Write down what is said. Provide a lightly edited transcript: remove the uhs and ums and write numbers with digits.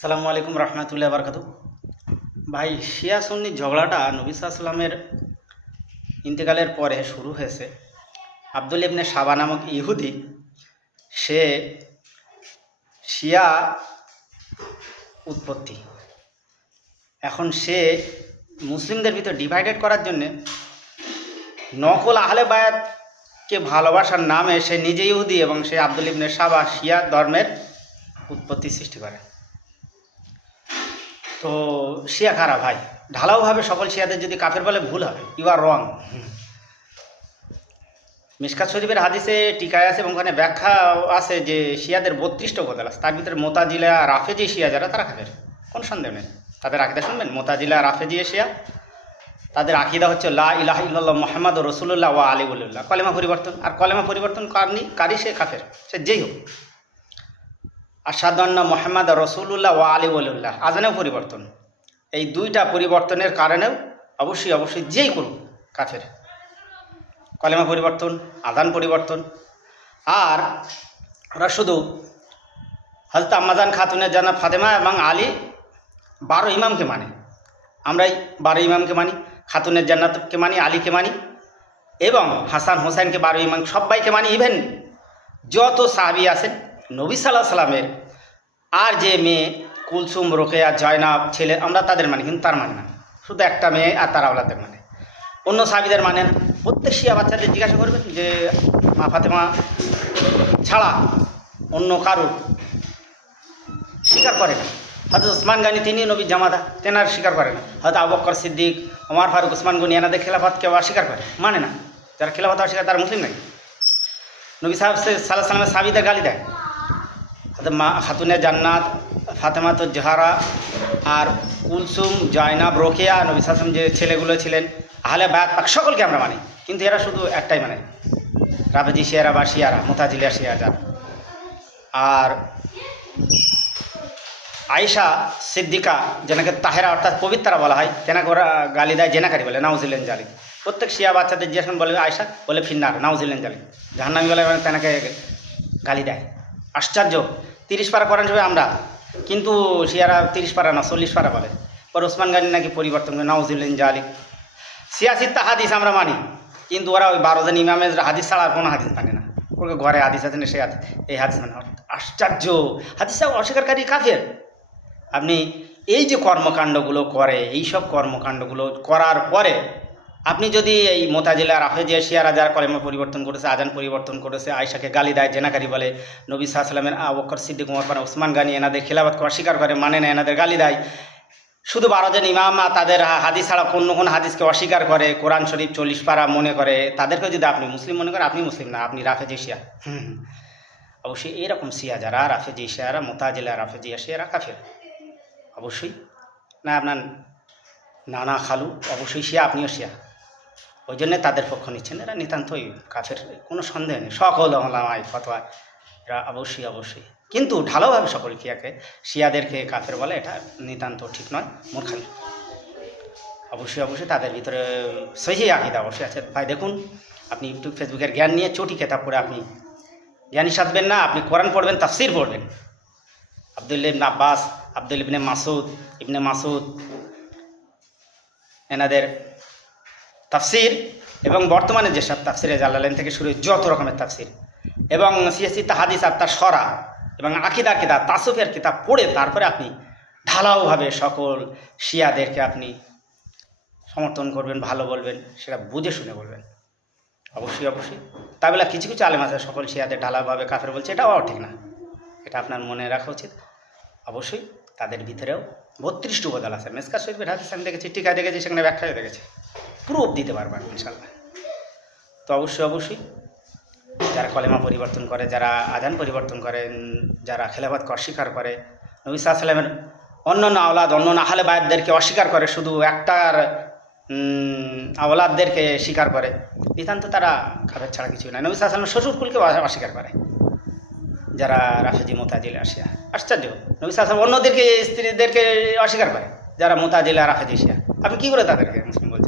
সালামু আলাইকুম রহমতুল্লাহ বারকাতু। ভাই, শিয়া সুন্নি ঝগড়াটা নবী সাল্লামের ইন্তেকালের পরে শুরু হয়েছে। আব্দুল ইবনে সাবা নামক ইহুদি, সে শিয়া উৎপত্তি। এখন সে মুসলিমদের ভিতর ডিভাইডেড করার জন্যে নকল আহলে বায়াতকে ভালোবাসার নামে সে নিজে ইহুদি এবং সে আব্দুল ইবনে সাবা শিয়া ধর্মের উৎপত্তি সৃষ্টি করে। তো শিয়া কারা ভাই? ঢালাওভাবে সকল শিয়াদের যদি কাফের বলে ভুল হবে, ইউ আর রং। মিশকাত শরীফের হাদিসে টিকায় আছে এবং ওখানে ব্যাখ্যা আছে যে শিয়াদের 32টা উপদল আছে, তার ভিতরে মোতাজিলা রাফেজি শিয়া যারা, তারা কাফের, কোনো সন্দেহ নেই। তাদের আকিদা শুনবেন, মোতাজিলা রাফেজি শিয়া, তাদের আকিদা হচ্ছে লা ইলাহা ইল্লাল্লাহ মুহাম্মাদ রাসূলুল্লাহ ওয়া আলী ওয়ালিল্লাহ, কলেমা পরিবর্তন। আর কলেমা পরিবর্তন কারি সে কাফের, সে যেই হোক। আশহাদু আন্না মুহাম্মাদ রাসূলুল্লাহ ওয়া আলী ওয়ালিল্লাহ, আজানেও পরিবর্তন। এই দুইটা পরিবর্তনের কারণেও অবশ্যই যেই করুক কাফের। কলেমা পরিবর্তন, আজান পরিবর্তন। আর ওরা শুধু হযরত আম্মাজান খাতুনে জান্নাত ফাতেমা এবং আলী 12 ইমামকে মানে। আমরা এই 12 ইমামকে মানি, খাতুনের জান্নাতকে মানি, আলীকে মানি এবং হাসান হোসেনকে 12 ইমাম সবাইকে মানি। ইভেন যত সাহাবী আছেন নবী সাল্লাল্লাহু আলাইহি সাল্লামের আর যে মেয়ে কুলসুম, রোকেয়া, জয়নাব ছেলে, আমরা তাদের মানি, কিন্তু তার মানে না। শুধু একটা মেয়ে আর তার আওলাদের মানে, অন্য সাহাবীদের মানে না। প্রত্যেক শিয়া বাচ্চাদের জিজ্ঞাসা করবেন যে মা ফাতেমা ছাড়া অন্য কারুর স্বীকার করে না। হয়তো ওসমান গানি, তিনি নবীর জামাতা, তেনার স্বীকার করে না। হয়তো আবু বকর সিদ্দিক, ওমর ফারুক, ওসমান গনি, এনাদের খেলাফতকে অস্বীকার করে, মানে না। যারা খেলাফত অস্বীকার তারা মুসলিম নাকি? নবী সাল্লাল্লাহু আলাইহি সাল্লামের সাহাবীদের গালি দেয়। হয়তো মা খাতুনে জান্নাত ফাতেমা তো জাহরা আর কুলসুম, জয়নাব, রোকেয়া, নবী সাল্লাল্লাহু আলাইহি যে ছেলেগুলো ছিলেন আহলে বায়াত পাক, সকলকে আমরা মানি, কিন্তু এরা শুধু একটাই মানে, রাফেজি শিয়ারা বা শিয়ারা, মুতাজিলা শিয়া যারা। আর আয়েশা সিদ্দিকা, যেনাকে তাহেরা অর্থাৎ পবিত্রা বলা হয়, তেনাকে ওরা গালি দেয় জেনাকারী বলে, নাউজুবিল্লাহ জালিক। প্রত্যেক শিয়া বাচ্চাদের যখন বলে আয়েশা, বলে ফিন্নার, নাউজুবিল্লাহ জালিক, জাহান্নামী বলে, মানে তেনাকে গালি দেয়। আশ্চর্য! 30 পারা কোরআন শরীফ আমরা, কিন্তু শিয়ারা 30 পারা না 40 পারা বলে। পর ওসমান গানি নাকি পরিবর্তন করে, নাউজুবিল্লাহ জালিক। সিয়াসিত্তা হাদিস আমরা মানি, কিন্তু ওরা ওই 12 জন ইমামের হাদিস ছাড়া আর কোনো হাদিস মানে না। ওকে ঘরে হাদিস আছে না, সে এই হাদিস মানে। আশ্চর্য! হাদিস অস্বীকারী কাফের। আপনি এই যে কর্মকাণ্ডগুলো করে, এই সব কর্মকাণ্ডগুলো করার পরে আপনি যদি এই মোতাজিলা রাফেজিয়া শিয়ারা যারা কলেমা পরিবর্তন করেছে, আজান পরিবর্তন করেছে, আয়েশাকে গালি দেয়, জেনাকারী বলে, নবী সাল্লাল্লাহু আলাইহি সাল্লামের আবু বকর সিদ্দিক, ওমর ফারুক, ওসমান গানি এনাদের খেলাফতকে অস্বীকার করে, মানে না, এনাদের গালি দেয়। শুধু 12 জন ইমাম তাদের হাদিস ছাড়া কোন হাদিসকে অস্বীকার করে, কোরআন শরীফ 40 পারা মনে করে, তাদেরকে যদি আপনি মুসলিম মনে করেন, আপনি মুসলিম না, আপনি রাফেজি শিয়া। অবশ্যই এরকম শিয়া যারা রাফেজি শিয়ারা, মোতাজিলা রাফেজিয়া শিয়ারা কাফের অবশ্যই না। আপনার নানা খালু অবশ্যই শিয়া, আপনিও শিয়া, ওই জন্যে তাদের পক্ষ নিচ্ছেন। এরা নিতান্তই কাফের, কোনো সন্দেহ নেই। সকল ওলামায়ে ফতোয়া এরা অবশ্যই, কিন্তু ঢালাওভাবে সকল শিয়াদেরকে কাফের বলে, এটা নিতান্ত ঠিক নয়, মূর্খামি। অবশ্যই তাদের ভিতরে সহিহ আকীদা অবশ্যই আছে। ভাই দেখুন, আপনি ইউটিউব ফেসবুকের জ্ঞান নিয়ে চটি কেতাব পড়ে আপনি জ্ঞানী সাধবেন না। আপনি কোরআন পড়বেন, তাফসীর পড়বেন। আব্দুল্লাহ ইবনে আব্বাস, আব্দুল ইবনে মাসুদ এনাদের তাফসীর এবং বর্তমানে যেসব তাফসীরে জালালাইন থেকে শুরু যত রকমের তাফসীর এবং সিয়াসিত্তা হাদিস আর তার সরা এবং আকিদার কিতাব, তাসুফের কিতাব পড়ে তারপরে আপনি ঢালাওভাবে সকল শিয়াদেরকে আপনি সমর্থন করবেন, ভালো বলবেন, সেটা বুঝে শুনে বলবেন। অবশ্যই তাই বলে কিছু আলেম আছে সকল শিয়াদের ঢালাওভাবে কাফের বলছে, এটাও ঠিক না। এটা আপনার মনে রাখা উচিত। অবশ্যই তাদের ভিতরেও 32টি উপদল আছে। মিশকাত শরীফের হাদিস আমি দেখেছি, টিকা দেখেছি, সেখানে ব্যাখ্যাও দেখেছি, প্রুফ দিতে পারবেন ইনশাআল্লাহ। তো অবশ্যই যারা কলেমা পরিবর্তন করে, যারা আজান পরিবর্তন করেন, যারা খেলাফতকে অস্বীকার করে, নবী সাল্লাল্লাহু আলাইহি সাল্লামের অন্যান্য আওলাদ, অন্যান্য আহলে বায়াতদেরকে অস্বীকার করে, শুধু একটার আওলাদদেরকে স্বীকার করে, নিতান্ত তারা কাফের ছাড়া কিছুই নয়। নবী সাল্লাল্লাহু আলাইহি সাল্লামের শ্বশুরকুলকে অস্বীকার করে যারা রাফেজি, মোতাজিলা শিয়া। আশ্চর্য! নবী সাল্লাল্লাহু আলাইহি সাল্লাম অন্যদেরকে, স্ত্রীদেরকে অস্বীকার করে যারা মোতাজিলা রাফেজি শিয়া। আপনি কী করে তাদেরকে মুসলিম বলছেন?